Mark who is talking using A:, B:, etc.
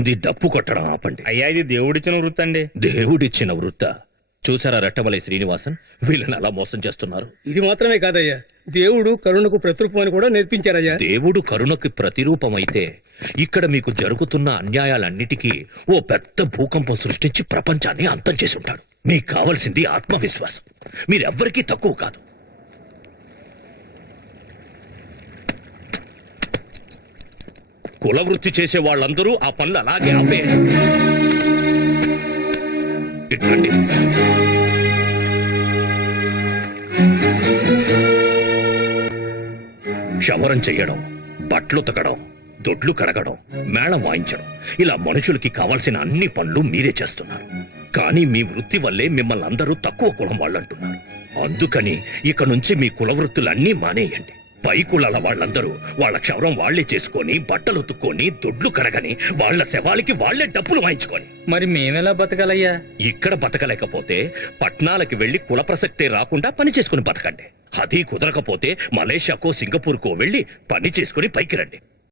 A: ముందు డప్పు కొట్టడం ఆపండి.
B: అయ్యా ఇది దేవుడిచ్చిన వృత్తి అండి
A: దేవుడిచ్చిన వృత్త. చూసారా రెట్టమలై శ్రీనివాసన్? వీళ్ళని అలా మోసం చేస్తున్నారు.
C: ఇది మాత్రమే కాదయ్యా. దేవుడు కరుణకు ప్రతిరూపం అని కూడా నేర్పించారయ్యా.
A: దేవుడు కరుణకి ప్రతిరూపమైతే ఇక్కడ మీకు జరుగుతున్న అన్యాయాలన్నిటికీ ఓ పెద్ద భూకంపం సృష్టించి ప్రపంచాన్ని అంతం చేసి ఉంటాడు. మీకు కావలసింది ఆత్మవిశ్వాసం. మీరెవ్వరికీ తక్కువ కాదు. కులవృత్తి చేసే వాళ్ళందరూ ఆ పనులు అలాగే ఆపే. క్షవరం చెయ్యడం బట్లుతకడం దొడ్లు కడగడం మేళం వాయించడం ఇలా మనుషులకి కావాల్సిన అన్ని పనులు మీరే చేస్తున్నారు. కానీ మీ వృత్తి వల్లే మిమ్మల్ని అందరూ తక్కువ కులం వాళ్ళంటున్నారు. అందుకని ఇక నుంచి మీ కుల వృత్తులన్నీ మానేయండి. పై కులాల వాళ్ళందరూ వాళ్ళ క్షవరం వాళ్ళే చేసుకొని బట్టలు ఉతుక్కొని దొడ్లు కడగని వాళ్ళ శవాలకి వాళ్ళే డబ్బులు వాయించుకొని.
B: మరి మేమెలా బతకాలయ్యా?
A: ఇక్కడ బతకలేకపోతే పట్నాలకి వెళ్ళి కుల ప్రసక్తే రాకుండా పని చేసుకుని బతకండి. అది కుదరకపోతే మలేషియాకో సింగపూర్కో వెళ్ళి పని చేసుకుని పైకి రండి.